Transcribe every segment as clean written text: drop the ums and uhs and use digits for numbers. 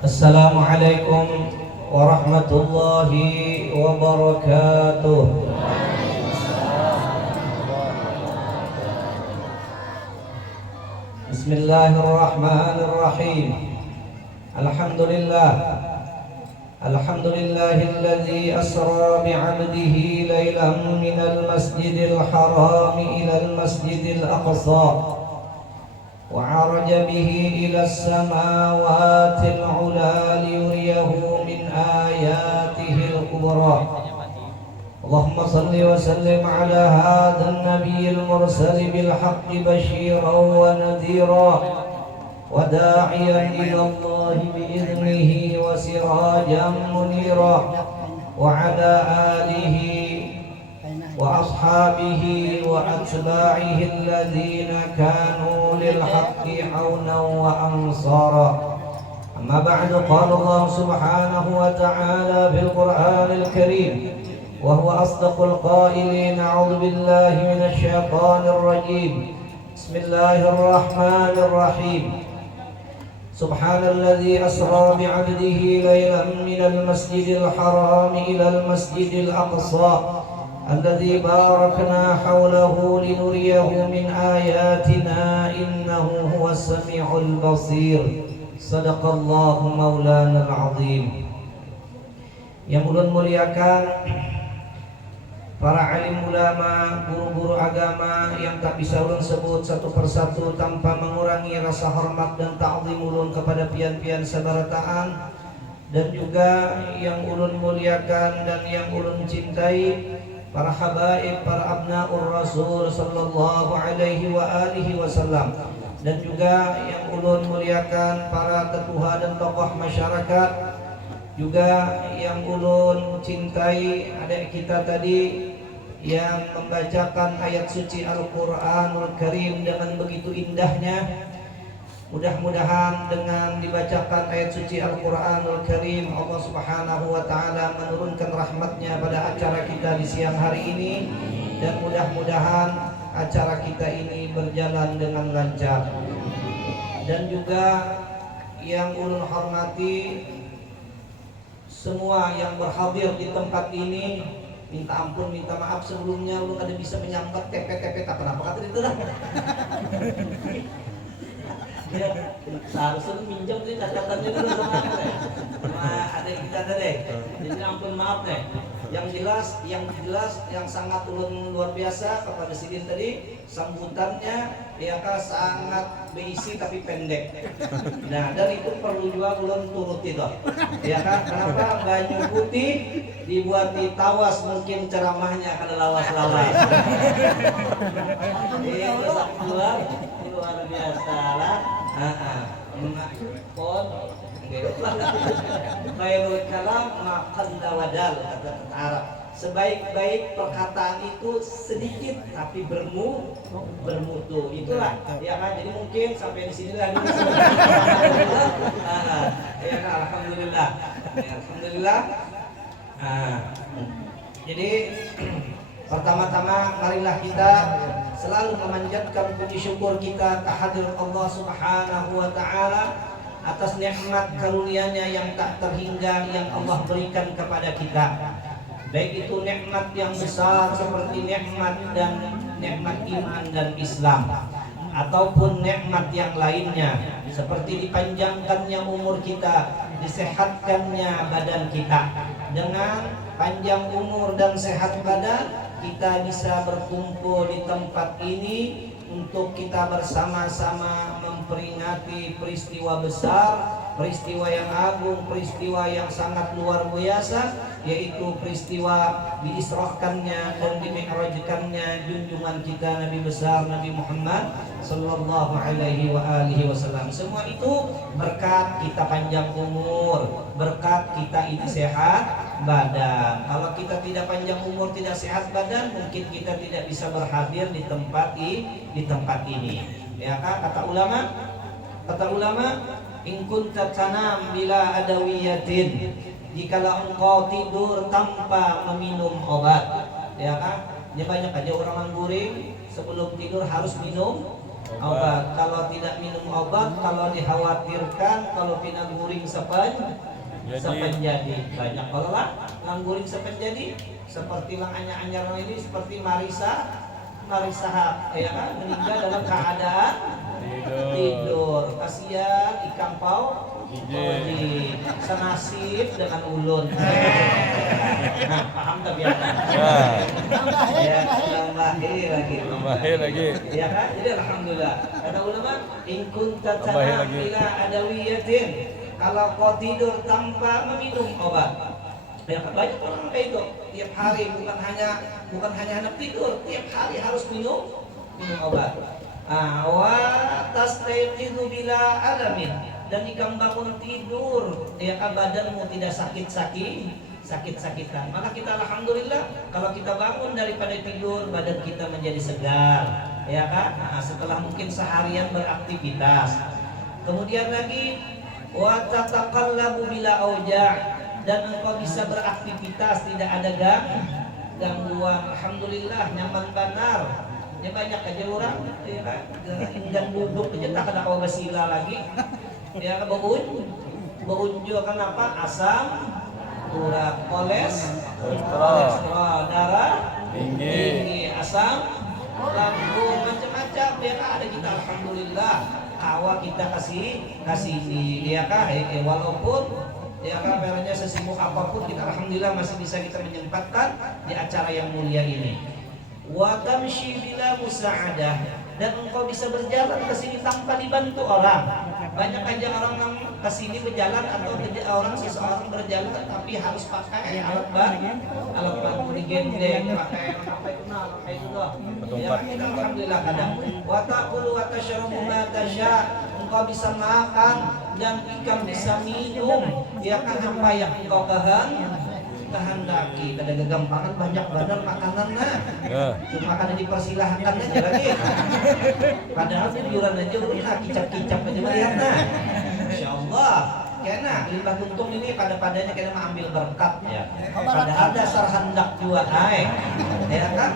Assalamualaikum warahmatullahi wabarakatuh. Bismillahirrahmanirrahim. Alhamdulillah. Alhamdulillahilladzi asra bi'abdihi lailan minal masjidil haram ilal masjidil aqsa. وعرج به إلى السماوات العلى ليريه من آياته الكبرى. اللهم صل وسلم على هذا النبي المرسل بالحق بشيرا ونذيرا وداعيا إلى الله بإذنه وسراجا منيرا وعلى آله وأصحابه وأتباعه الذين كانوا للحق عونا وأنصارا. أما بعد، قال الله سبحانه وتعالى في القرآن الكريم وهو أصدق القائلين: أعوذ بالله من الشيطان الرجيم. بسم الله الرحمن الرحيم. سبحان الذي أسرى بعبده ليلا من المسجد الحرام إلى المسجد الأقصى الذي باركنا حوله لنريه من آياتنا إنه هو السميع البصير. صدق الله مولانا العظيم. Yang ulun muliakan para alim ulama, guru-guru agama yang tak bisa ulun sebut satu persatu tanpa mengurangi rasa hormat dan ta'zim ulun kepada pian-pian sabarataan, dan juga yang ulun muliakan dan yang ulun cintai, para habaib, para abnaur rasul sallallahu alaihi wa alihi wasallam, dan juga yang ulun muliakan para tetua dan tokoh masyarakat, juga yang ulun cintai adik kita tadi yang membacakan ayat suci Al-Qur'anul Karim dengan begitu indahnya. Mudah-mudahan dengan dibacakan ayat suci Al-Quranul Karim, Allah Subhanahu wa Ta'ala menurunkan rahmatnya pada acara kita di siang hari ini, dan mudah-mudahan acara kita ini berjalan dengan lancar. Dan juga yang ulun hormati semua yang berhadir di tempat ini, minta ampun, minta maaf sebelumnya ulun ada bisa menyambat tepe-tepe tak kenapa kata itu dah. Ya, seharusnya minjam sih catatannya dulu sama adik kita tadi. Jadi ampun maaf nih. Yang jelas yang sangat ulun luar biasa kepada Sidin tadi, sambutannya ya kan sangat berisi tapi pendek. Nah, dan itu perlu juga ulun turut itu. Ya kan, kenapa Banyu Putih dibuat di Tawas, mungkin ceramahnya akan lawas-lawas. Itu luar biasa lah. Pon khairul kalam ma qalla wadal, kata Arab. Sebaik-baik perkataan itu sedikit tapi bermutu. Itulah ya kan. Jadi mungkin sampai di sini lah dulu. Ya kan, alhamdulillah. Alhamdulillah. Jadi pertama-tama marilah kita selalu memanjatkan puji syukur kita kehadirat Allah Subhanahu wa Ta'ala atas nikmat karunia-Nya yang tak terhingga yang Allah berikan kepada kita. Baik itu nikmat yang besar seperti nikmat iman dan Islam, ataupun nikmat yang lainnya seperti dipanjangkannya umur kita, disehatkannya badan kita. Dengan panjang umur dan sehat badan, kita bisa berkumpul di tempat ini untuk kita bersama-sama memperingati peristiwa besar, peristiwa yang agung, peristiwa yang sangat luar biasa, yaitu peristiwa diisrahkannya dan dimi'rajkannya junjungan kita Nabi besar Nabi Muhammad sallallahu alaihi wa alihi wasallam. Semua itu berkat kita panjang umur, berkat kita ini sehat badan. Kalau kita tidak panjang umur, tidak sehat badan, mungkin kita tidak bisa berhadir di tempat ini. Ya kan, kata ulama, in kunta tanam bila adawiyatin, jikalau engkau tidur tanpa meminum obat. Ya kan, ya banyak aja orang mengguring sebelum tidur harus minum obat. Kalau tidak minum obat, kalau dikhawatirkan kalau pina guring sepenjadi banyak kalau lang guring sepenjadi seperti lang anyar ini seperti Marisa ya kan meninggal dalam keadaan tidur. Kasihan ikan pau di senasib dengan ulun. Nah, paham tak biasa? Ya, tambah lagi. Ya kan? Jadi alhamdulillah. Kata ulama, in kunta tanam ila adawiyatin. Kalau kau tidur tanpa meminum obat. Ya, banyak orang kayak itu. Tiap hari bukan hanya anak tidur, tiap hari harus minum obat. Wa tastayqidu bila alamin. Dan jika bangun tidur, ya kan badanmu tidak sakit-sakitan. Maka kita alhamdulillah kalau kita bangun daripada tidur, badan kita menjadi segar, ya kan? Setelah mungkin seharian beraktivitas. Kemudian lagi wa tataqallabu bila auja', dan engkau bisa beraktivitas tidak ada gangguan. Alhamdulillah nyaman benar. Ya banyak aja orang, ya kan? Dan duduk aja tak ada basila lagi. Ya baun juga kenapa asam urat, kolesterol, darah tinggi, asam lambung, macam-macam ya kan ada kita alhamdulillah. Awal kita kasih ini ya kan walaupun ya kan merahnya sesibuk apapun kita alhamdulillah masih bisa kita menyempatkan di acara yang mulia ini. Wa tamshi bila musa'adah, dan engkau bisa berjalan ke sini tanpa dibantu orang. Banyak aja orang yang ke sini berjalan atau seseorang berjalan tapi harus pakai alat bantu digendeng, pakai apa itu loh. Ya kita alhamdulillah kadang. Wa taqulu wa tashrabu ma tasha, engkau bisa makan dan ikan bisa minum. Ya kan apa yang engkau kehendaki. Kada gagampangan banyak badan makanan cuma kada dipersilahkan aja lagi. Padahal tujuan aja udah kicap-kicap aja melihat insyaallah kena limbah tuntung ini pada-padanya kena mengambil berkat ya. Padahal dasar hendak juga ya kan.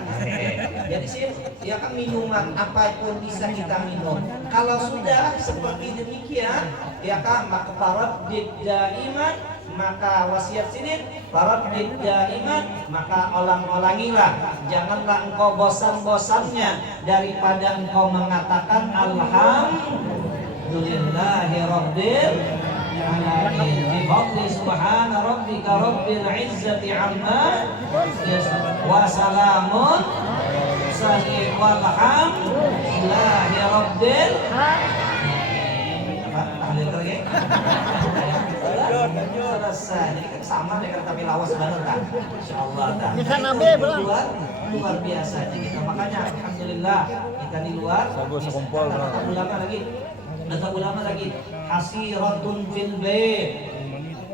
Jadi sih ya kan minuman apapun bisa kita minum. Kalau sudah seperti demikian ya kan maka parad daiman, maka wasiat sini parad daiman, maka olang-olangilah, janganlah engkau bosan-bosannya daripada engkau mengatakan alhamdulillahi rabbil alamin bi fadli subhana rabbika rabbil izzati amma wa salamun walhamdulillahi rabbil tahlil lagi selesai. Jadi kan sama dengan kami lawas banget kan insyaallah kan luar biasa aja kita. Makanya alhamdulillah kita di luar kata ulama lagi hasiratun fil bait.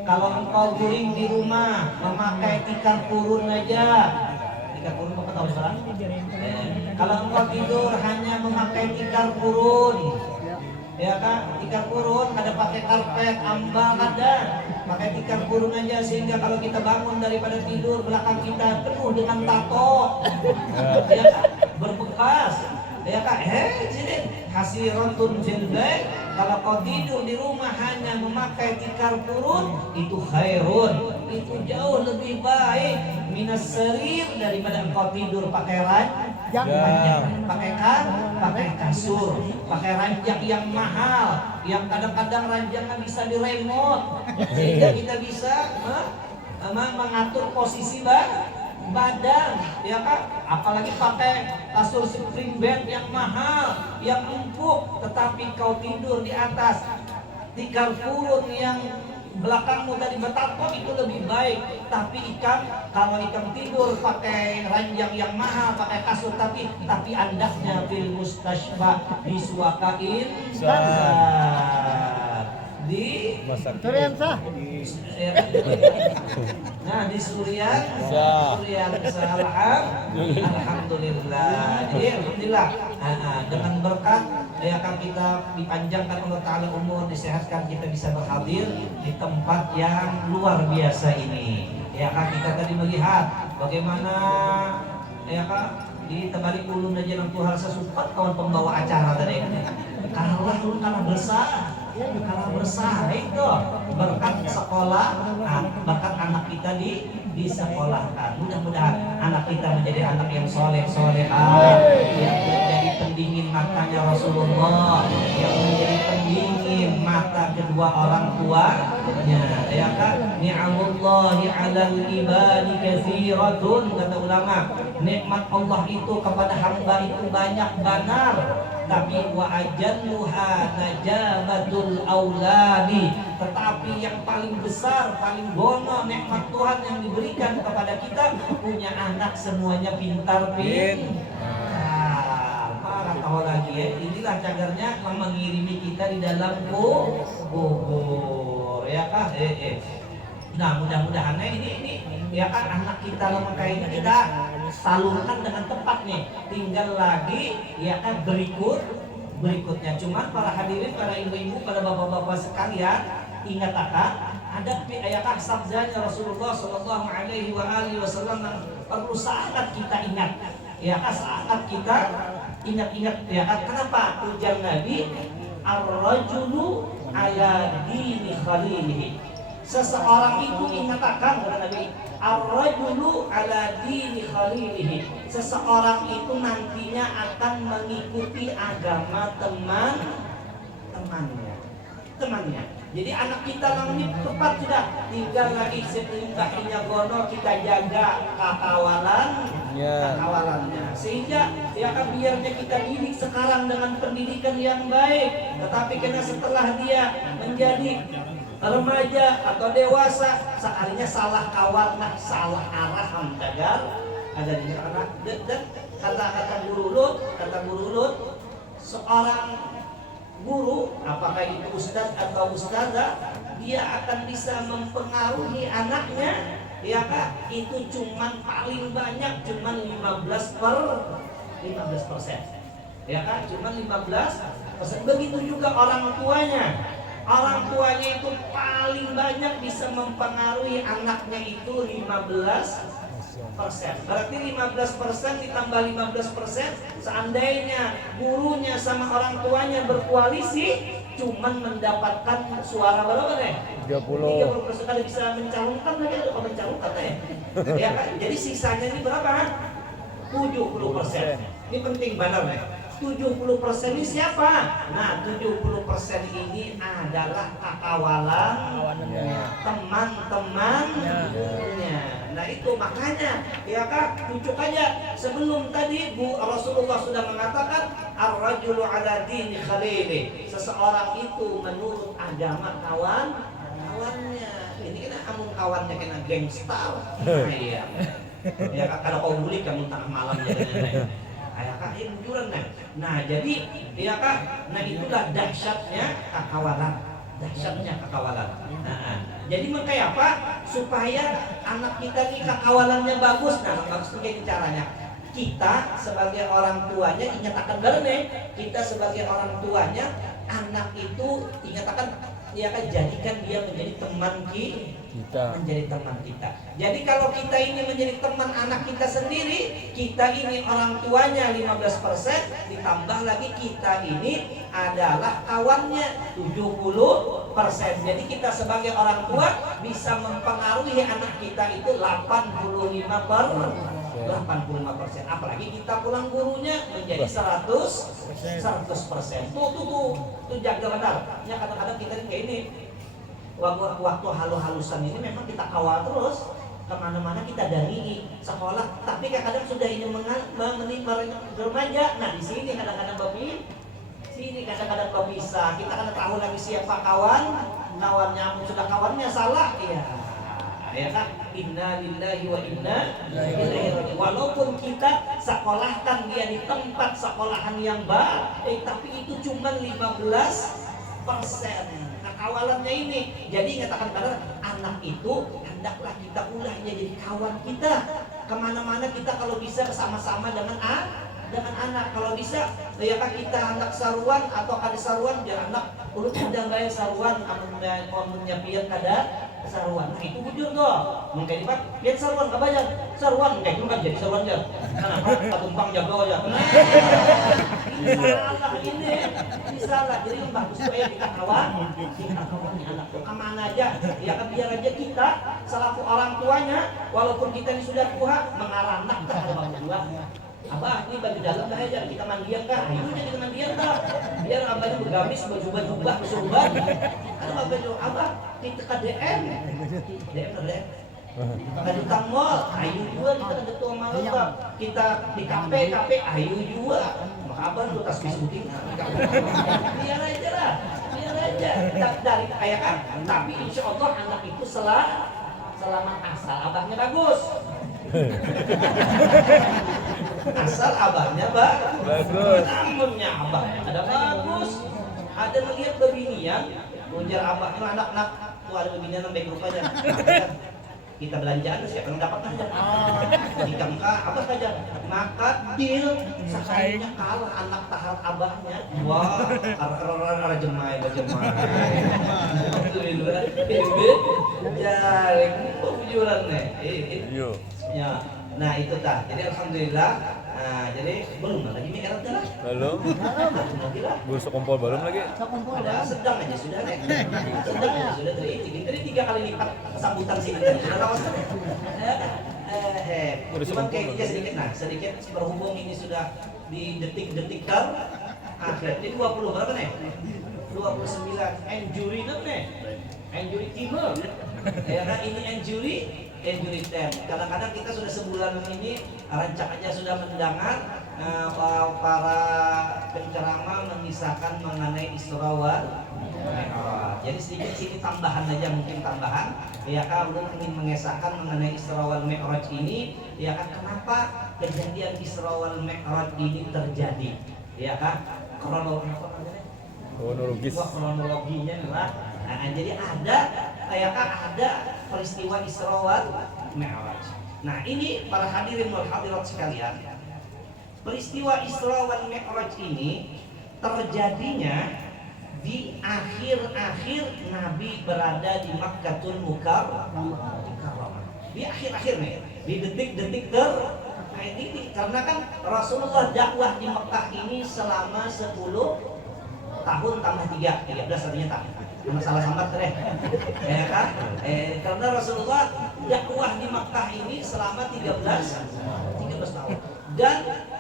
Kalau engkau guring di rumah memakai tikar kurun aja, tikar kurun apa tahu sekarang? Kalau engkau tidur hanya memakai tikar kurun, ya kan, tikar kurun, ada pakai karpet, ambang ada, pakai tikar kurun aja sehingga kalau kita bangun daripada tidur belakang kita penuh dengan tato, ya kan, berbekas, ya kan, sini hasiratun fil bait. Kalau kau tidur di rumah hanya memakai tikar kurun, itu khairun, itu jauh lebih baik minas serir daripada engkau tidur pakai ranjang, pakai kasur, pakai ranjang yang mahal, yang kadang-kadang ranjangnya bisa diremote, sehingga kita bisa mengatur posisi badan, ya kan? Apalagi pakai kasur spring bed yang mahal, yang empuk, tetapi kau tidur di atas tikar kurun yang belakangmu tadi bertato, itu lebih baik. Tapi kalau ikan tidur pakai ranjang yang mahal, pakai kasur tapi andaknya fil mustashfa disuakain di nah di Surian alhamdulillah. Jadi alhamdulillah dengan berkat ya kan kita dipanjangkan Allah Ta'ala umur, disehatkan, kita bisa berhadir di tempat yang luar biasa ini. Ya kan kita tadi melihat bagaimana ya kan Jadi terbalik ulun aja nang Tuhan rasa support kawan pembawa acara tadi. Kalah ulun kalah besar. Kalah besar itu berkat sekolah, berkat anak kita disekolahkan. Mudah-mudahan anak kita menjadi anak yang soleh-solehah, yang menjadi pendingin matanya Rasulullah, yang menjadi pendingin mata kedua orang tuanya. Ya kan? Ni'amullahi 'alal ibadi katsiratun, kata ulama. Nikmat Allah itu kepada hamba itu banyak benar, tapi wa ajalluha najabatul auladi, tetapi yang paling besar, paling gono nikmat Tuhan yang diberikan kepada kita, punya anak semuanya pintar. Maka tahu lagi ya, inilah cagarnya yang mengirimi kita di dalam kubur, ya kan? Nah, mudah-mudahan ini ya kan anak kita lemah ini kita salurkan dengan tepat nih. Tinggal lagi ya kan berikutnya. Cuman para hadirin, para ibu-ibu, para bapak-bapak sekalian, ingat akan ada ya kan sabdanya Rasulullah Shallallahu Alaihi Wasallam yang perlu sangat kita ingat. Ya kan saat kita ingat-ingat ya kan, kenapa ujar Nabi ar-rajulu ala dini khalilihi. Seseorang itu ingat akan kata Nabi ar-rajulu ala dini khalilihi. Seseorang itu nantinya akan mengikuti agama temannya. Jadi anak kita namanya tepat sudah, tinggal lagi seimbangnya gono kita jaga kawalannya, sehingga ya kan biarnya kita didik sekarang dengan pendidikan yang baik, tetapi karena setelah dia menjadi remaja atau dewasa, sekalinya salah kawan, salah arah menjagar ada di anak. Dan kata guru Lut, seorang guru, apakah itu ustadz atau ustazah, dia akan bisa mempengaruhi anaknya, ya kan? Itu cuman paling banyak cuman 15%, ya kan? Cuman 15%. Begitu juga orang tuanya. Orang tuanya itu paling banyak bisa mempengaruhi anaknya itu 15%. Berarti 15% ditambah 15%, seandainya gurunya sama orang tuanya berkoalisi, cuman mendapatkan suara berapa nih? 30%. Ada bisa mencalonkan lagi, atau mencalonkan ya? Ya kan? Jadi sisanya ini berapa? 70%. Ini penting benar nih. 70% ini siapa? Nah, 70% ini adalah kawalan, teman-temannya. Nah itu makanya ya kan, tunjuk aja sebelum tadi Rasulullah sudah mengatakan ar-rajulu ala dini khalili. Seseorang itu menurut agama kawannya. Ini kan amun kawannya kena gangstar. Iya. Ya kalau kau beli kamu tengah malam jadi kayak kain bujuran nah. Nah jadi ya kan, nah itulah dahsyatnya kakawalan. Nah, jadi makanya apa? Supaya anak kita ini kakawalannya bagus. Nah, bagus begini caranya. Kita sebagai orang tuanya ingat akan kita sebagai orang tuanya, anak itu ingat akan ya kan, jadikan dia menjadi teman kita. Jadi kalau kita ini menjadi teman anak kita sendiri, kita ini orang tuanya 15%, ditambah lagi kita ini adalah kawannya 70%. Jadi kita sebagai orang tua bisa mempengaruhi anak kita itu 85%. Apalagi kita pulang gurunya menjadi 100%. Tuh jaga benar. Ya kadang-kadang kita kayak ini waktu halu-halusan ini memang kita kawal terus kemana-mana, kita dari sekolah, tapi kadang-kadang sudah ini remaja. Nah di sini kadang-kadang kadang-kadang bisa kita kadang tahu lagi siapa kawannya, sudah kawannya salah ya kan, inna lillahi wa inna ilaihi raji'un. Walaupun kita sekolahkan dia di tempat sekolahan yang baik, tapi itu cuma 15%. Kawalannya ini. Jadi katakan pada anak itu hendaklah kita ulahnya jadi kawan kita. Kemana-mana kita kalau bisa sama-sama dengan anak. Kalau bisa ya kan kita anak saruan atau ada saruan, biar anak udah gaya saruan amunnya pian kada Sarwan. Nah itu bujur tuh. Mungkin Pak, lihat sarwan kabayan. Sarwan kayak itu kan jadi sarwan aja. Kenapa? Tumpang jago aja. Salah ini. Salah. Jadi yang bagus tuh kita kawan nih anak tuh kemana aja. Ya kan biar aja kita selaku orang tuanya, walaupun kita ini sudah tua, mengarah anak ke abang dua. Abah, ini baju dalam dah aja, kita mandian kah? Ayo aja kita mandian kah? Biar abahnya bergamis, baju-baju, bersubat. Kalau abah jauh, abah, kita ke DM ke Dutang Mall, ayo juga kita ke Ketua Malam, kita di kafe, ayo juga. Maka abah lu tas bisuting, biar aja lah, biar aja. Dari ayah kan, tapi insya Allah anak itu selamat asal abahnya bagus. Asal abahnya bagus. Namunnya abahnya ada bagus. Ada melihat bebinian, ujar abahnya anak-anak tuh ada bebinian sampai grup aja. Kita belanjaan siapa yang dapat aja. Jika enggak abah aja. Maka deal sekalinya kalah anak tahap abahnya. Wah, arah jemai. Alhamdulillah. Jaring bujuran nih. Ya. Nah itu dah. Jadi alhamdulillah. Nah jadi belum lagi mikir lah. Belum. Belum sekumpul belum lagi. Ada sedang aja sudah deh. Sedang aja sudah dari 3 kali lipat sambutan sini tadi sudah lawas. Cuma kayak dia sedikit. Nah sedikit berhubung ini sudah di detik-detik akhir. Jadi 20 berapa nih? 29 injury nih. Injury timur. Ya kan ini injury 10. Kadang-kadang kita sudah sebulan ini rancangannya sudah mendengar para penceramah mengisahkan mengenai Isra wal Mi'raj. Jadi sedikit sini tambahan aja mungkin tambahan. Ya kan belum ingin mengesahkan mengenai Isra wal Mi'raj ini. Ya kan kenapa kejadian Isra wal Mi'raj ini terjadi? Ya kan kronologinya lah. Nah, jadi ada peristiwa Isra wal Mi'raj. Nah, ini para hadirin wal hadirat sekalian. Peristiwa Isra wal Mi'raj ini terjadinya di akhir-akhir Nabi berada di Makkatul Mukarramah. Di akhir-akhir nih, di detik-detik ini karena kan Rasulullah dakwah di Mekah ini selama 10 tahun tambah 13 artinya tak masalah sambat deh. Ya kan? Karena Rasulullah dakwah di Makkah ini selama 13 tahun. Dan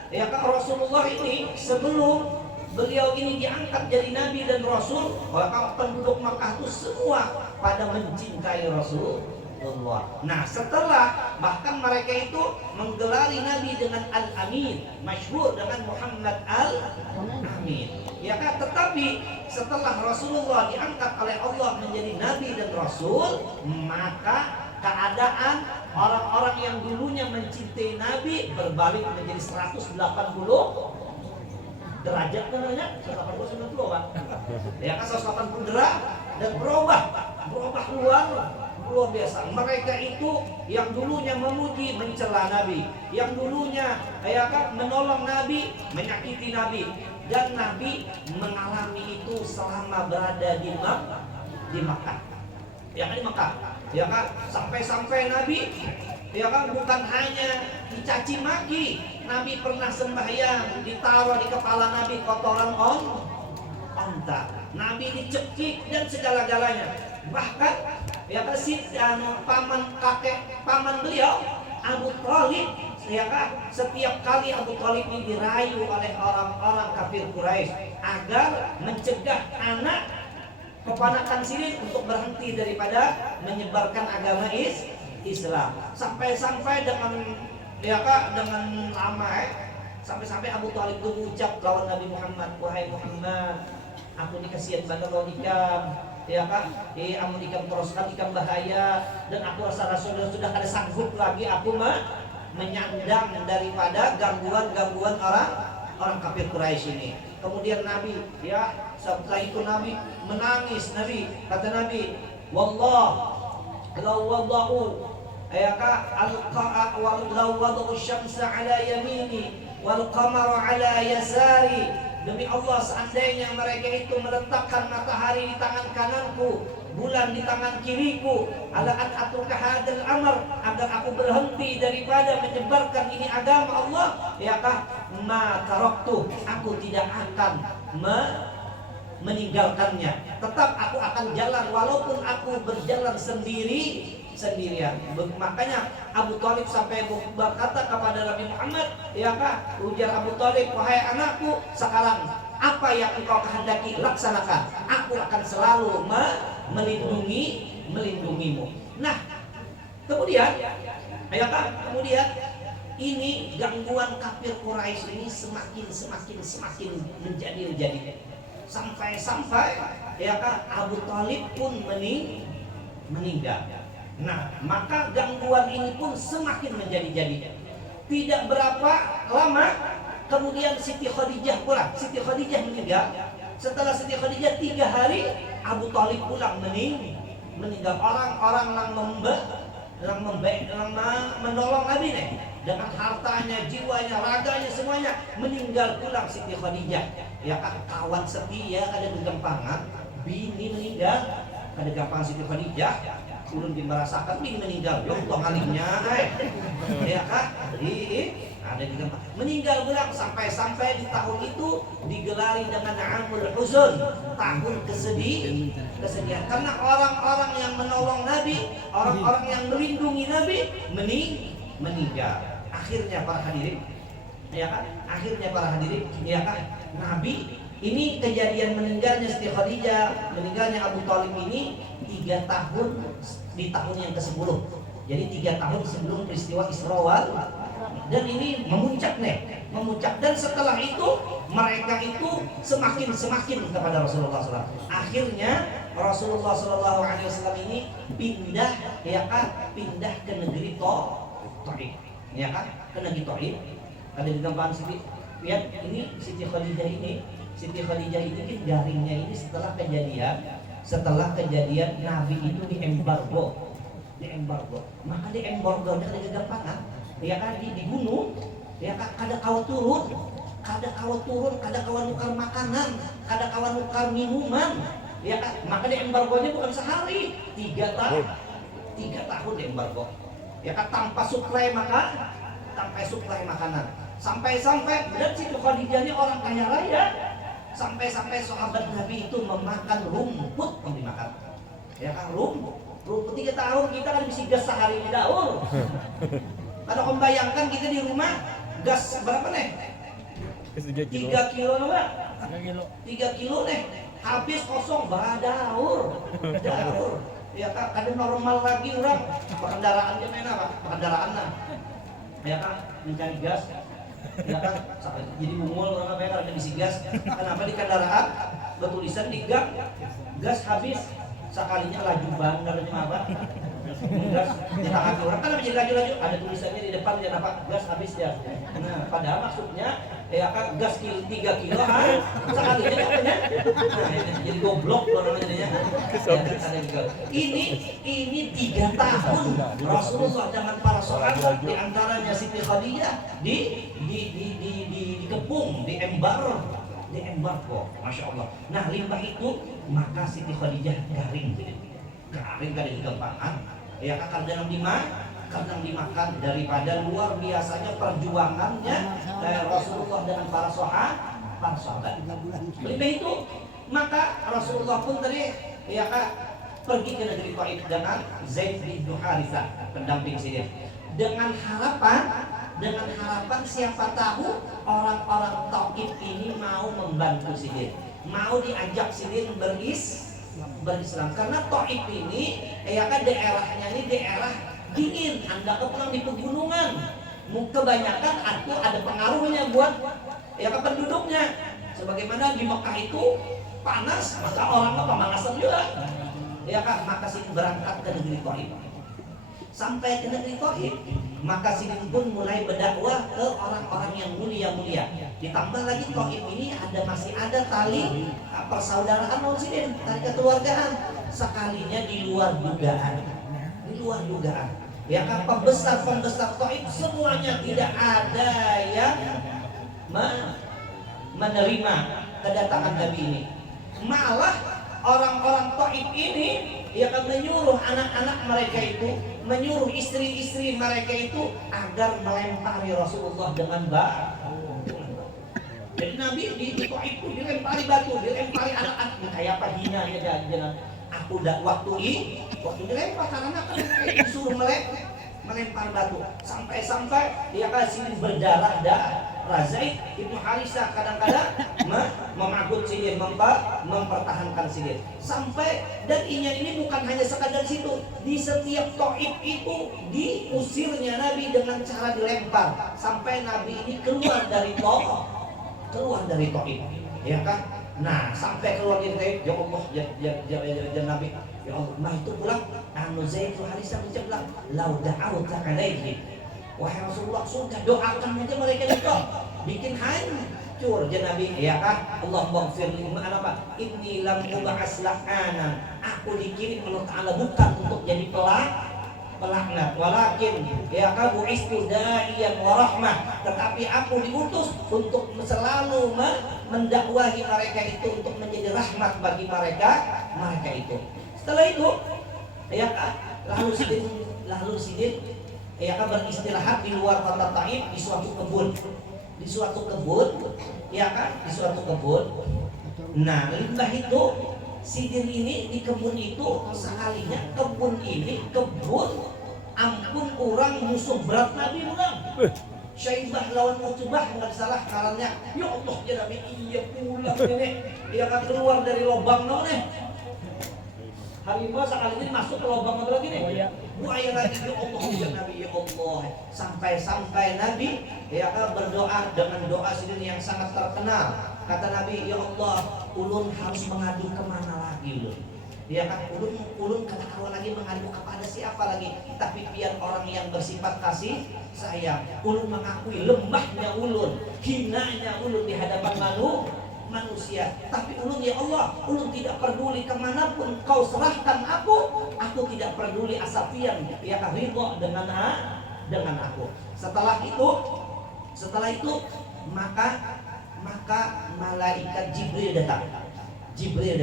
ya kan Rasulullah ini sebelum beliau ini diangkat jadi nabi dan rasul, maka penduduk Makkah itu semua pada mencintai Rasulullah. Nah, setelah bahkan mereka itu menggelari nabi dengan Al-Amin, masyhur dengan Muhammad Al-Amin. Ya kan, tetapi setelah Rasulullah diangkat oleh Allah menjadi nabi dan rasul, maka keadaan orang-orang yang dulunya mencintai nabi berbalik menjadi 180 derajat namanya, 180 Pak. Ya kan 180 derajat dan berubah luar biasa. Mereka itu yang dulunya memuji mencela nabi, yang dulunya ya kan menolong nabi, menyakiti nabi. Dan Nabi mengalami itu selama berada di Makkah. Ya kan di Makkah. Ya kan sampai Nabi ya kan bukan hanya dicaci maki. Nabi pernah sembahyang ditaruh di kepala Nabi kotoran onta. Nabi dicekik dan segala-galanya. Bahkan ya kan paman beliau Abu Thalib, ya kan, setiap kali Abu Thalib ini dirayu oleh orang-orang kafir Quraisy agar mencegah anak keponakan sini untuk berhenti daripada menyebarkan agama Islam. Sampai dengan ya kan dengan lama sampai Abu Thalib itu mengucap lawan Nabi Muhammad, wahai Muhammad, aku ini kasihan banget lawan ikam. Ya kan, amun ikam teruskan ikam bahaya dan aku rasa Rasulullah sudah kada sanggup lagi aku menyandang daripada gangguan orang kafir Quraisy ini. Kemudian Nabi ya setelah itu Nabi menangis. Kata Nabi, wallah law wada'u ya kan law wada'u syamsa ala yamini wal qamara ala yasari. Demi Allah, seandainya mereka itu meletakkan matahari di tangan kananku bulan di tangan kiriku, ala an atuka hadzal amr, agar aku berhenti daripada menyebarkan ini agama Allah, ya kah, ma taraktu, aku tidak akan meninggalkannya. Tetap aku akan jalan walaupun aku berjalan sendirian. Makanya Abu Thalib sampai berkata kepada Nabi Muhammad, ya kah, ujar Abu Thalib, wahai anakku, sekarang apa yang engkau kehendaki laksanakan, aku akan selalu melindungimu. Nah, kemudian, ya kan? Kemudian ini gangguan kafir Quraisy ini semakin menjadi sampai ya kan Abu Thalib pun meninggal. Nah, maka gangguan ini pun semakin menjadi. Tidak berapa lama kemudian Siti Khadijah pulang. Siti Khadijah meninggal. Setelah Siti Khadijah 3 hari, Abu Thalib pulang meninggal. Orang-orang yang menolong Nabi nih, dengan hartanya, jiwanya, raganya, semuanya meninggal pulang Siti Khadijah. Ya kan, kawan setia ada gegampangan, bini meninggal, ada gegampangan Siti Khadijah, turun merasakan bini meninggal. Ya Allah alimnya, ya kan, ada di tempat meninggal pulang sampai di tahun itu digelari dengan Amul Huzun, tahun kesedihan, karena orang-orang yang menolong Nabi, orang-orang yang melindungi Nabi meninggal. Akhirnya para hadirin, ya kan? Ya kan? Nabi ini kejadian meninggalnya Siti Khadijah, meninggalnya Abu Thalib ini 3 tahun di tahun yang ke-10. Jadi 3 tahun sebelum peristiwa Isra wal, dan ini memuncak dan setelah itu mereka itu semakin kepada Rasulullah SAW. Akhirnya Rasulullah SAW ini pindah ke negeri Taif, ya kan, ke negeri Taif. Ada di gambaran Siti, lihat ini Siti Khadijah ini kan garingnya ini setelah kejadian Nabi itu diembargo, maka diembargo ada kegampangan. Ya kan, dibunuh, ya kan, kada kawa turun, kada kawa nukar makanan, kada kawa nukar minuman, ya kan, maka di embargonya bukan sehari, 3 tahun di embargo, ya kan, tanpa suplai makanan, sampai dan Siti Khadijah ini orang kaya raya, sampai sahabat Nabi itu memakan rumput yang dimakan, ya kan, rumput 3 tahun kita kan bisa gas sehari di daun. Kalau kamu bayangkan kita di rumah gas berapa nih? 3 kilo nih, 3 kilo nih, habis kosong badaur. Ya kan, kadang normal lagi orang pengendaraan apa? Pengendaraan lah. Ya kan, mencari gas. Ya kan, jadi bungul orang apa ya kalau ada isi gas. Kenapa di kendaraan bertulisan di gas habis, sekalinya laju banget apa? Gas di tangan orang kan menjadi laju ada tulisannya di depan ya apa, gas habis ya. Nah, padahal maksudnya ya kan gas 3 kilo sekalinya katanya. Nah, jadi goblok orangnya ya. Ini 3 tahun Rasulullah dengan para sahabat, di antaranya Siti Khadijah dikepung, diembargo, masya Allah. Nah, limbah itu maka Siti Khadijah garing kada digampangan. Ya kan, kadang dimakan daripada luar biasanya perjuangannya Rasulullah dengan para sahabat. Lebih itu maka Rasulullah pun tadi ya kan pergi ke negeri Taif dengan Zaid bin Harithah, pendamping Sidin, dengan harapan siapa tahu orang-orang Taif ini mau membantu Sidin, mau diajak Sidin berislam, karena Taif ini ya kan daerahnya ini daerah dingin, anda pulang di pegunungan, kebanyakan itu ada pengaruhnya buat ya kan penduduknya. Sebagaimana di Mekah itu panas, maka orang pemanasan juga. Ya kan, maka sini berangkat ke negeri Taif. Sampai ke negeri Taif, maka sini pun mulai berdakwah ke orang-orang yang mulia-mulia. Ditambah lagi Taif ini masih ada tali persaudaraan muslimin, tali kekeluargaan, sekalinya di luar dugaan. Ya kan, pembesar Taif semuanya tidak ada yang menerima kedatangan Nabi ini. Malah orang-orang Taif ini ya kan menyuruh anak-anak mereka itu, menyuruh istri-istri mereka itu agar melempari Rasulullah dengan batu. Jadi Nabi di Taif itu dilempari batu, dilempari anak-anak. Kayak apa hinanya jangan. Aku udah waktu dilempar karena kan disuruh melempar batu sampai dia kasih berdarah Zaid Ibnu Harisah kadang-kadang memagut Sidin, mempertahankan Sidin sampai, dan ini bukan hanya sekadar situ, di setiap Taif itu diusirnya Nabi dengan cara dilempar sampai Nabi ini keluar dari Taif, ya kan? Nah sampai keluar dari Taif, ya Allah, ya Nabi, ya Allah. Nah itu pulang Zaid Ibnu Harisah bilang, lau da'auta alaihi, wahai Rasulullah, sudah doakan aja mereka itu, bikin hancur ya Nabi, ya kan? Allahumma ighfir li apa? Inni lam ub'as la'anan. Aku dikirim Allah Ta'ala bukan untuk jadi pelaknat, walakin ya kan bu'istu da'iyan wa rahmah, tetapi aku diutus untuk selalu mendakwahi mereka itu, untuk menjadi rahmat bagi mereka itu. Setelah itu ya kan, lalu Sidin ya kan beristirahat di luar kota Taif di suatu kebun, ya kan, di suatu kebun. Nah limbah itu Sidin ini di kebun itu, sekalinya kebun ampun orang musuh berat Nabi bukan? Syaibah lawan Utbah nggak salah karanya. Ya Allah ya Nabi, iya pulang ini, dia akan keluar dari lubang nih. Harimau sekali ini masuk ke lubang lagi nih. Buaya lagi, ya Allah ya Nabi, ya Allah. Sampai Nabi ya berdoa dengan doa Sidin yang sangat terkenal. Kata Nabi, ya Allah, ulun harus mengadu kemana lagi ulun? Ya kan, ulun kata kawan lagi mengadu kepada siapa lagi? Tapi biar orang yang bersifat kasih sayang. Ulun mengakui lemahnya ulun, hinanya ulun di hadapan manusia. Tapi ulun ya Allah, ulun tidak peduli kemanapun kau serahkan aku tidak peduli asafian ya kan, ridho dengan aku. Setelah itu maka malaikat Jibril datang. Jibril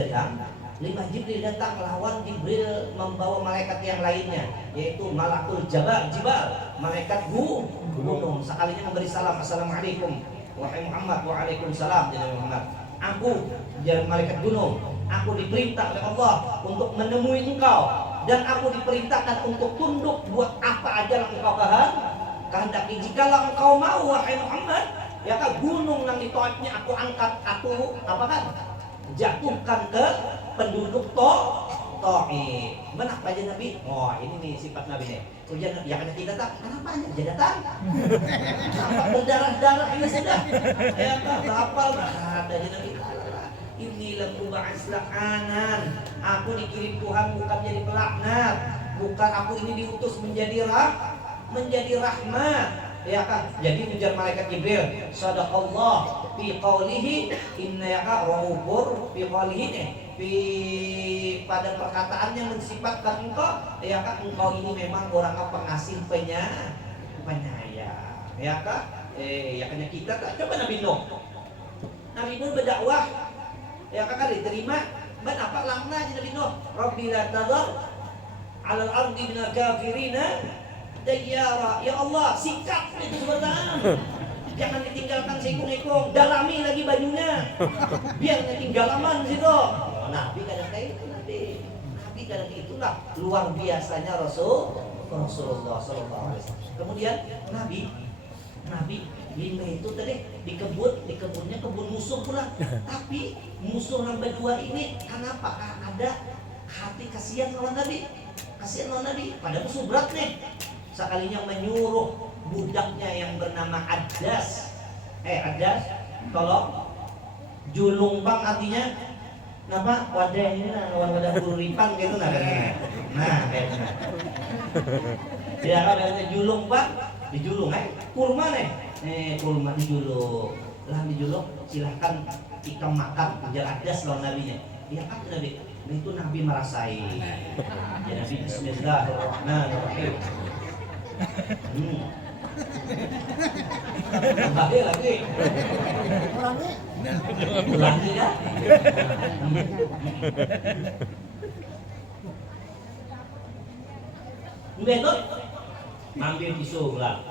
datang lawan Jibril membawa malaikat yang lainnya, yaitu malakul jibal, malaikat gunung. Sekalinya memberi salam, assalamualaikum wahai Muhammad, waalaikumsalam ya Muhammad. Aku jadi malaikat gunung, aku diperintah oleh Allah untuk menemui engkau, dan aku diperintahkan untuk tunduk buat apa aja yang engkau kehendaki. Jikalau engkau mau wahai Muhammad, ya kan, gunung yang di Taifnya aku angkat, aku apa kan, jatuhkan ke penduduk Taif. Kenapa aja Nabi? Oh ini nih sifat Nabi nih. Ujian Nabi, ya kan kita tak, kenapa aja dia datang? Apa berdarah-darah ini sudah? Ya kan, hafal ada aja Nabi. Ini lam ub'as la'anan. Aku dikirim Tuhan bukan jadi pelaknat, bukan aku ini diutus menjadi rahmat. Ya kan, jadi ujar malaikat Jibril, sadaqallah fi qawlihi inna yaka raufur fi qawlihi pada perkataannya mensifatkan engkau, ya kan, engkau ini memang orang pengasih penyayang, ya kan, ya kan kita tak coba Nabi Nuh berdakwah, ya kan diterima, apa lamna aja Nabi Nuh, Rabbi la tadhar 'alal ardi minal kafirina dayyara. Ya Allah, sikat itu sebenarnya. Jangan ditinggalkan sekung-ekung, dalami lagi bajunya. Biar ketinggalaman situ. Nabi kadang kayak itu, Nabi kadang itulah luar biasanya Rasulullah SAW. Kemudian Nabi lima itu tadi di kebunnya kebun musuh pula. Tapi musuh yang berdua ini kenapa? Ada hati kasihan lawan Nabi. Pada musuh berat nih. Sekalinya menyuruh budaknya yang bernama Adas, tolong julung bang artinya apa, wadah ini wadah ripang gitu nah kayaknya. Ya ada julung bang, dijulung kurma kurma dijulung silahkan kita makan ujar Adas lawan nabinya. Ya kan Nabi, itu Nabi merasai. Ya Nabi bismillahirrahmanirrahim. Lagi ya. Betul? Ambil tisu lah.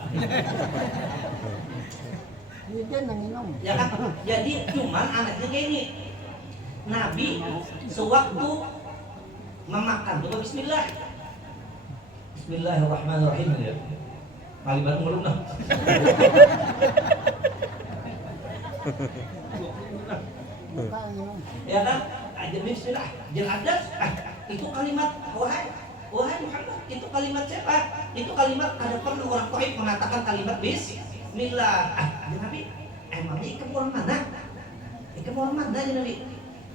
Ya kan? Jadi cuman anaknya kayak ini. Nabi sewaktu memakan tuh bismillah. Bismillahirrahmanirrahim ya. Kalimat melunah. Ya kan? Aja bismillah. Jeladas. Itu kalimat wahai Muhammad. Itu kalimat siapa? Itu kalimat ada perlu orang Taif mengatakan kalimat bismillah. Nabi, emangnya ikan orang mana? Ikan orang mana ya Nabi?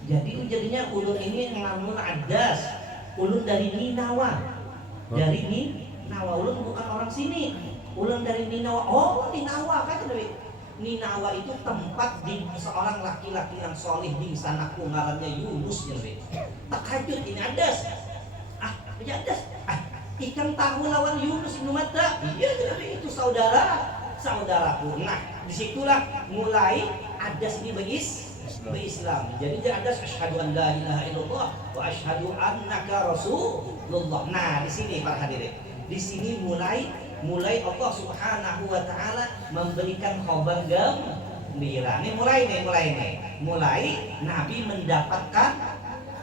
Jadi jadinya ulun ini ngelamun adas. Ulun dari Ninawa. Dari Ninawa. Ulun bukan orang sini. Ulun dari Ninawa. Oh, Ninawa kan Nabi. Ninawa itu tempat di seorang laki-laki yang soleh di sana ngarannya Yunus ya Nabi. Takajud ini adas. Adas. Ikan tahu lawan Yunus bin Matta. Iya Nabi, itu saudaraku. Nah, disitulah mulai adas ini berislam. Jadi dia adas asyhadu an la ilaha illallah wa asyhadu annaka rasulullah. Nah, di sini para hadirin. Di sini mulai Allah Subhanahu wa taala memberikan khabar gembira. Mulai Nabi mendapatkan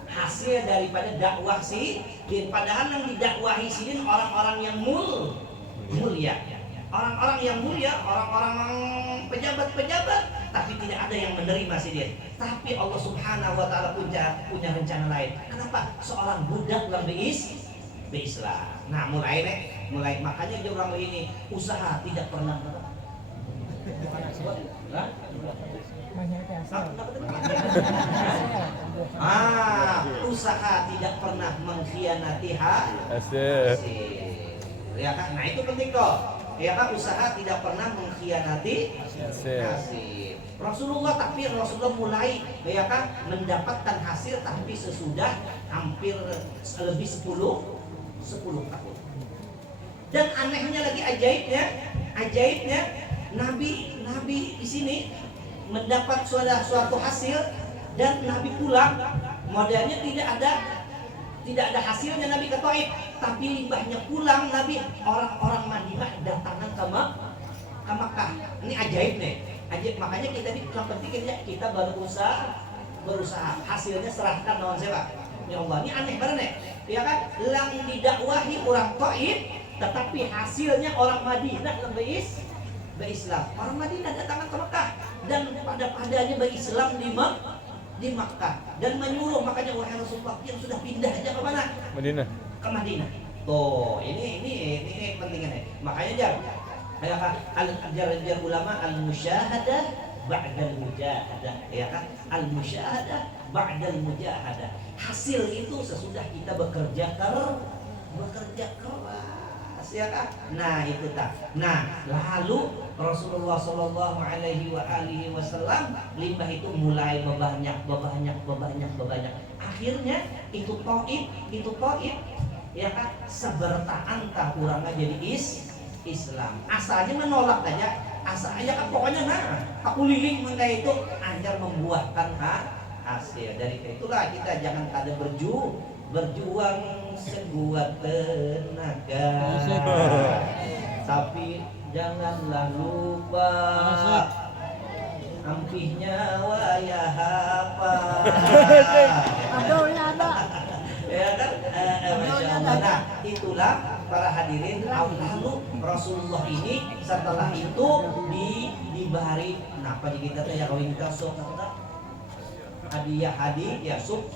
hasil daripada dakwah Sidin. Padahal yang didakwahi Sidin orang-orang yang mulia. Orang-orang yang mulia, orang-orang pejabat-pejabat, tapi tidak ada yang menerima Sidin. Tapi Allah Subhanahu wa taala punya rencana lain. Kenapa? Seorang budak yang Islam. Nah, mulai makanya dia orang ini usaha tidak pernah usaha tidak pernah mengkhianati hasil. Ya kan? Nah, itu penting kok. Ya kan, usaha tidak pernah mengkhianati hasil. Rasulullah mulai ya kan mendapatkan hasil tapi sesudah hampir lebih 10 tahun. Dan anehnya lagi ajaibnya Nabi di sini mendapat suatu hasil dan Nabi pulang, modelnya tidak ada hasilnya Nabi ke Taif, tapi limbahnya pulang Nabi, orang-orang Madinah datangan ke Makkah. Ini ajaib nih. Makanya kita yang penting kita berusaha hasilnya serahkan lawan siapa? Ya Allah, ini aneh banget ya kan? Lang didakwahi orang Taif tetapi hasilnya orang Madinah yang berislam. Orang Madinah datang ke Makkah dan padanya berislam di Makkah dan menyuruh, makanya wahai Rasulullah yang sudah pindah aja ke mana? Madinah. Ke Madinah. Tuh, ini pentingnya. Makanya ajar ulama al-musyahadah ba'dal mujahadah, ya kan? Al-musyahadah ba'dal mujahadah. Hasil itu sesudah kita bekerja keras, ya kan? Nah, itu tak. Nah, lalu Rasulullah Shallallahu Alaihi Wasallam limbah itu mulai banyak. Akhirnya itu Taif, ya kan? Sebertaan tak kurangnya jadi Islam. Asalnya menolak aja, asalnya kan pokoknya aku liling mengenai itu anjar membuahkan hasil. Dari itulah kita jangan kada berjuang sekuat tenaga, tapi janganlah lupa ampihnya wayah apa. Ya kan? Masya Allah. Nah, itulah para hadirin. Lalu Rasulullah ini setelah itu dibari kenapa kita teh ya kawin kita sup hadiah ya sup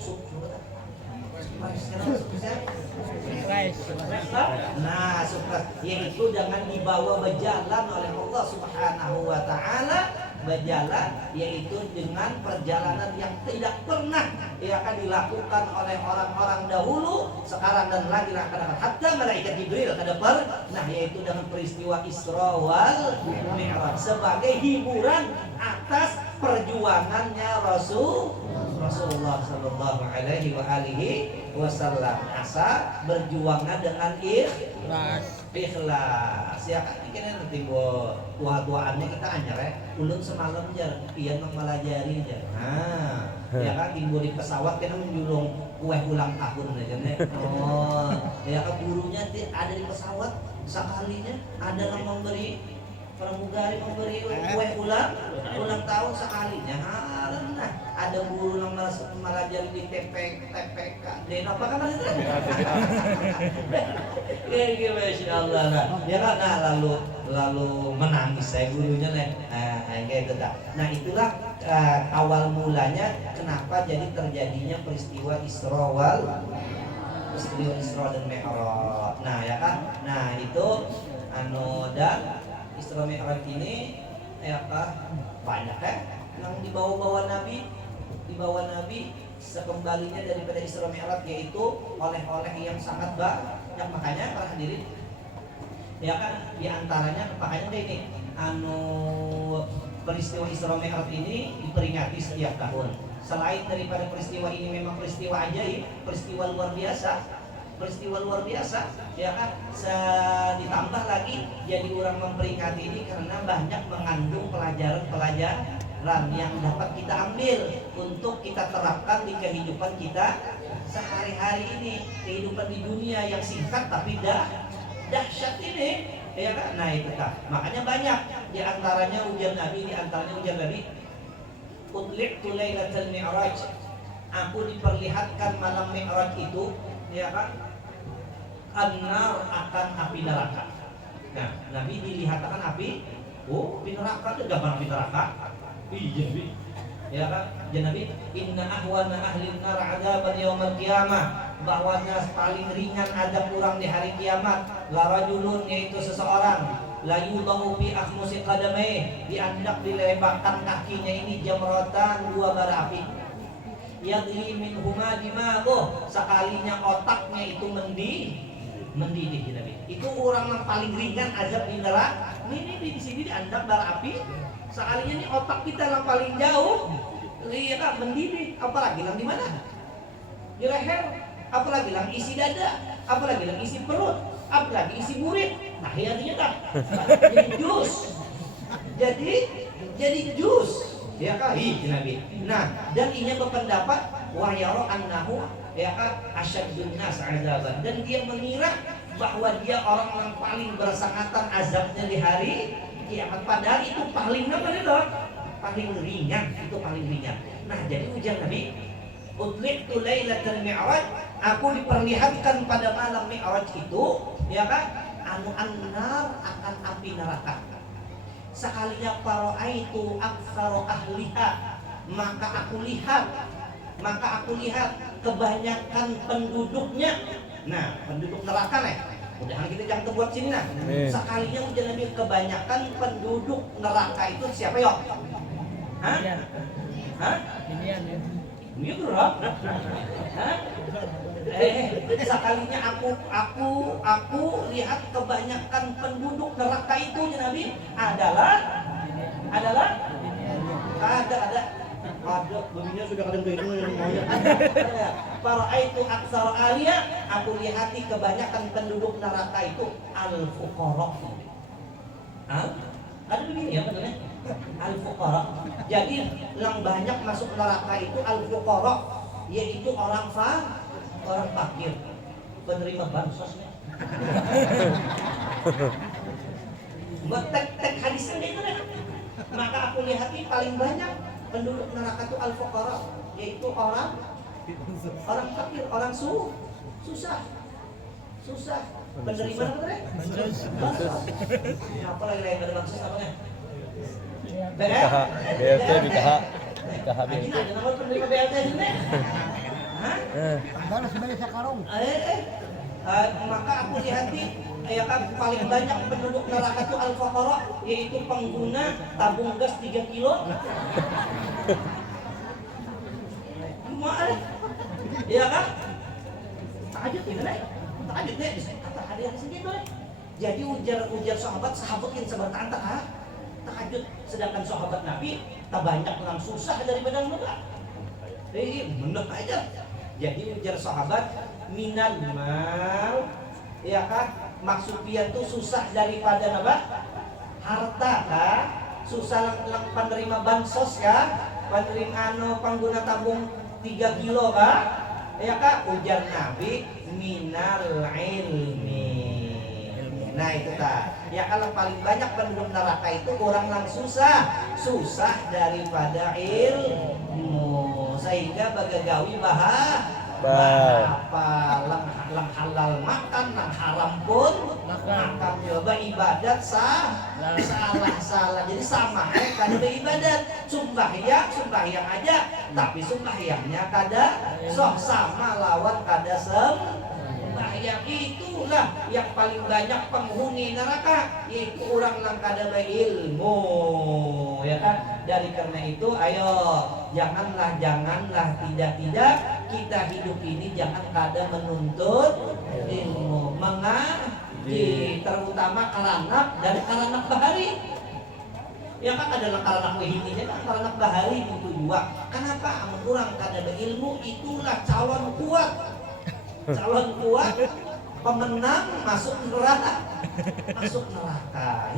nah sup yaitu jangan dibawa berjalan oleh Allah Subhanahu wa taala, berjalan yaitu dengan perjalanan yang tidak pernah akan dilakukan oleh orang-orang dahulu, sekarang dan lagi akan hatta malaikat Jibril kada pernah, yaitu dengan peristiwa Isra wal Mi'raj sebagai hiburan atas perjuangannya Rasulullah Sallallahu Alaihi Wasallam. Asal berjuangnya dengan ikhlas. Ya kan ini nanti buat tua-tuaannya kita anyar ya. Ulun semalam jar, pian melajari jar. Nah, ya kan timbul di pesawat kita menjulung kue ulang tahun aja nih. Oh, ya gurunya ada di pesawat sekalinya ada yang memberi pramugari memberi kue ulang tahun sekalinya. Nah, ada guru yang malah jadi di TPK. Dan apa kan itu? Ya, masya Allah. Ya kan, lalu menangis saya gurunya nih. Kayak itu dah. Nah itulah awal mulanya kenapa jadi terjadinya peristiwa Isra dan Mi'raj. Nah ya kan, nah itu dan Isra Mi'raj ini ya kan banyak yang dibawa Nabi sekembalinya daripada Isra Mi'raj, yaitu oleh-oleh yang sangat banyak. Makanya para hadirin ya kan, diantaranya makanya ini peristiwa Isra Mi'raj ini diperingati setiap tahun. Selain daripada peristiwa ini memang peristiwa ajaib, peristiwa luar biasa, ya kan. Ditambah lagi jadi orang memperingati ini karena banyak mengandung pelajaran yang dapat kita ambil untuk kita terapkan di kehidupan kita sehari-hari ini, kehidupan di dunia yang singkat tapi dahsyat ini. Ya kan? Nah itu kan. Makanya banyak di antaranya ujian Nabi, Utliqtu lailatal mi'raj. Aku diperlihatkan malam Mi'raj itu, ya kan? An-nar akan api neraka. Nah, Nabi dilihatkan api neraka, itu gambar api neraka. Iya, Bi. Ya kan? Ya Nabi, inna ahwana ahlin nar 'adzaban yaumil qiyamah. Bahwanya paling ringan adab orang di hari kiamat larajulun, yaitu seseorang la yudau fi akhmusi qadamai, diandak dilebarkan kakinya ini jamratan, dua bara api, yadli min huma dimago, sekalinya otaknya itu mendidih. Nabi itu orang yang paling ringan azab di neraka. Ini di sini diandak bara api, sekalinya ini otak kita yang paling jauh lihat mendidih, apalagi yang di mana? Di leher, apalagi yang isi dada, apalagi yang isi perut, apalagi isi murid. Nah ya ternyata jadi jus, ya kan? Nabi. Nah, dan inya berpendapat wahyaro annahu ya kan asyaddun nas azaban, dan dia mengira bahwa dia orang yang paling bersangatan azabnya di hari kiamat, padahal itu paling apa itu? Paling ringan, itu paling ringan. Nah, jadi ujian Nabi, utliqtu lailatal mi'raj, aku diperlihatkan pada malam Mi'raj itu, ya kan, an-nar akan api neraka. Sekalinya para'aitu aktsara ahliha, maka aku lihat kebanyakan penduduknya. Nah, penduduk neraka nih. Mudahan kita jangan terbuat sini nah. Sekalinya ujian Nabi, kebanyakan penduduk neraka itu siapa yuk? Hah? Ini berapa? Hah? Sekalinya aku lihat kebanyakan penduduk neraka itu ya Nabi adalah ada begini sudah kadang itu para itu aksar alia, aku lihati kebanyakan penduduk neraka itu al-fuqara. Ada begini ya benar al-fuqara. Jadi yang banyak masuk neraka itu al-fuqara, yaitu orang fakir, penerima bansosnya. Buat tek hadisnya itu deh. Maka aku lihati paling banyak penduduk neraka itu al-fuqara, yaitu orang fakir, orang susah. Penerima apa tadi? Bansos. Apa lagi lain dari bansos namanya? BLT, BKH. Ini ada nama penerima BLT ini. Hah? Baru sebenarnya sekarang. Maka aku lihati ya kan paling banyak penduduk neraka itu al-fuqara, yaitu pengguna tabung gas 3 kilo. Ya kan? Tahajud ini deh. Tahajud deh, kata hadiah di sini deh. Jadi ujar sahabat yang sebertahan tahajud, sedangkan sahabat Nabi tak banyak yang susah daripada mereka. Benar aja. Jadi ujar sahabat minal mal, ya kan? Maksudnya tuh susah daripada apa? Harta kan? Susah lang penerima bansos kan? Penerima pengguna tabung 3 kilo kan? Ya Kak, ujar Nabi minal ilmi. Nah itu tak. Ya kalau paling banyak penduduk neraka itu orang yang susah daripada ilmu, sehingga bagagawi apa lang halal makan, lang haram pun makan, coba ibadat salah. Jadi sama kan ibadat sembahyang aja, tapi sembahyangnya kada sama lawan kada sembahyang. Itulah yang paling banyak penghuni neraka, yaitu orang yang kada berilmu, ya kan. Dari karena itu ayo janganlah tidak kita hidup ini jangan kada menuntut ilmu, mengaji, terutama karanak bahari. Ya kan adalah karanak wahininya kan karanak bahari itu juga. Kenapa? Amun orang kada berilmu itulah calon kuat pemenang masuk neraka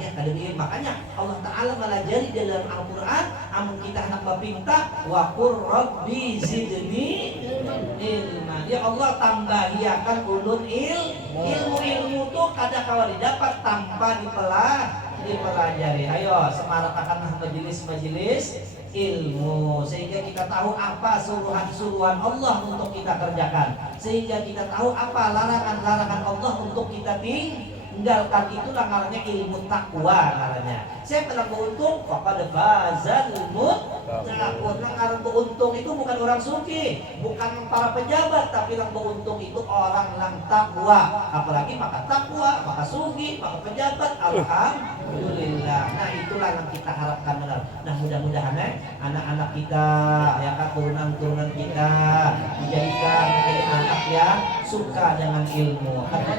ya kada berilmu. Makanya Allah Ta'ala melajari dalam Al-Quran, amun kita hendak berpinta wa qur rabbi zidni ilma, ya Allah tambahiakan ulun ilmu tuh kada kawa didapat tanpa dipelajari. Ayo semaratakanlah majelis ilmu, sehingga kita tahu apa suruhan-suruhan Allah untuk kita kerjakan, sehingga kita tahu apa larangan-larangan Allah untuk kita tinggalkan. Itulah namanya ilmu takwa namanya. Siapa yang beruntung? Faqad fazal muttaqun. Yang beruntung itu bukan orang sugih, bukan para pejabat, tapi yang beruntung itu orang yang takwa. Apalagi maka takwa, maka sugih, maka pejabat. Alhamdulillah. Nah itulah yang kita harapkan benar. Nah mudah-mudahan anak-anak kita, ya kan, turunan kita dijadikan menjadi anak yang suka dengan ilmu. Karena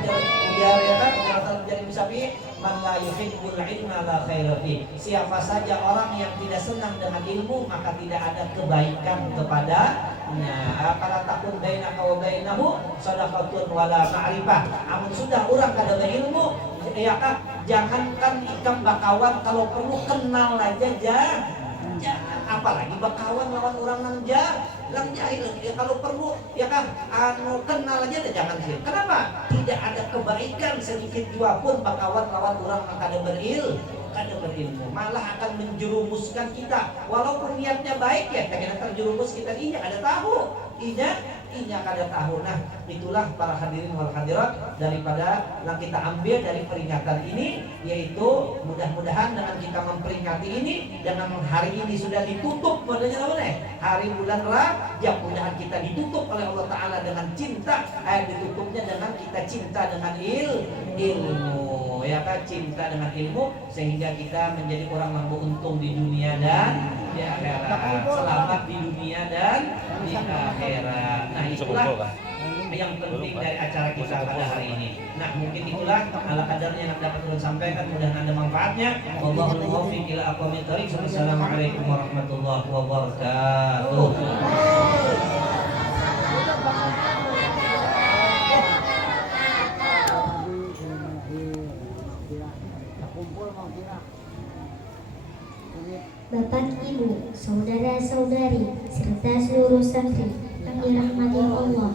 biar ya kan orang menjadi misafi man la yuhibbul ilma la khaira fi. Siapa saja orang yang tidak senang dengan ilmu maka tidak ada kebaikan kepadanya. Kalau takun bainaka wa bainahu shadaqatun wala ma'rifah. Amun sudah orang kada berilmu, ya kan, jangankan ikam bakawan, kalau perlu kenal aja jangan, apalagi bakawan lawan orang yang jahil. Ya kalau perlu ya kan kenal aja deh, jangan sih. Kenapa? Tidak ada kebaikan sedikit jua pun bakawan lawan orang yang kada berilmu, malah akan menjerumuskan kita. Walaupun niatnya baik ya, karena terjerumus kita inya kada tahu. Inya kada tahu. Nah itulah para hadirin wal hadirat daripada yang kita ambil dari peringatan ini, yaitu mudah-mudahan dengan kita memperingati ini, dengan hari ini sudah ditutup modelnya hari bulan Rajab, mudahan kita ditutup oleh Allah Ta'ala dengan cinta, ditutupnya dengan kita cinta dengan ilmu, ya kan, cinta dengan ilmu, sehingga kita menjadi orang yang beruntung di dunia dan di akhirat, selamat di dunia dan di akhirat. Nah itulah yang penting dari acara kita pada hari ini. Nah mungkin itulah ala kadarnya yang dapat kita sampaikan, mudah-mudahan ada manfaatnya. Wallahul muwaffiq ila aqwamit thoriq. Assalamualaikum warahmatullahi wabarakatuh. Bapak, Ibu, saudara-saudari, serta seluruh santri yang dirahmati Allah,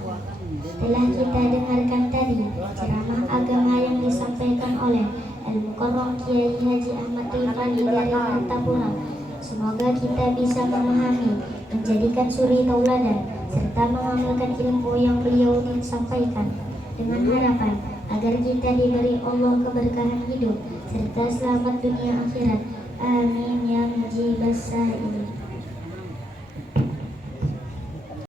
telah kita dengarkan tadi ceramah agama yang disampaikan oleh Al-Mukarram Kiai Haji Ahmad Rifani dari Martapura. Semoga kita bisa memahami, menjadikan suri tauladan, serta mengamalkan ilmu yang beliau sampaikan, dengan harapan agar kita diberi Allah keberkahan hidup serta selamat dunia akhirat. Amin ya mujibas sa'ilin.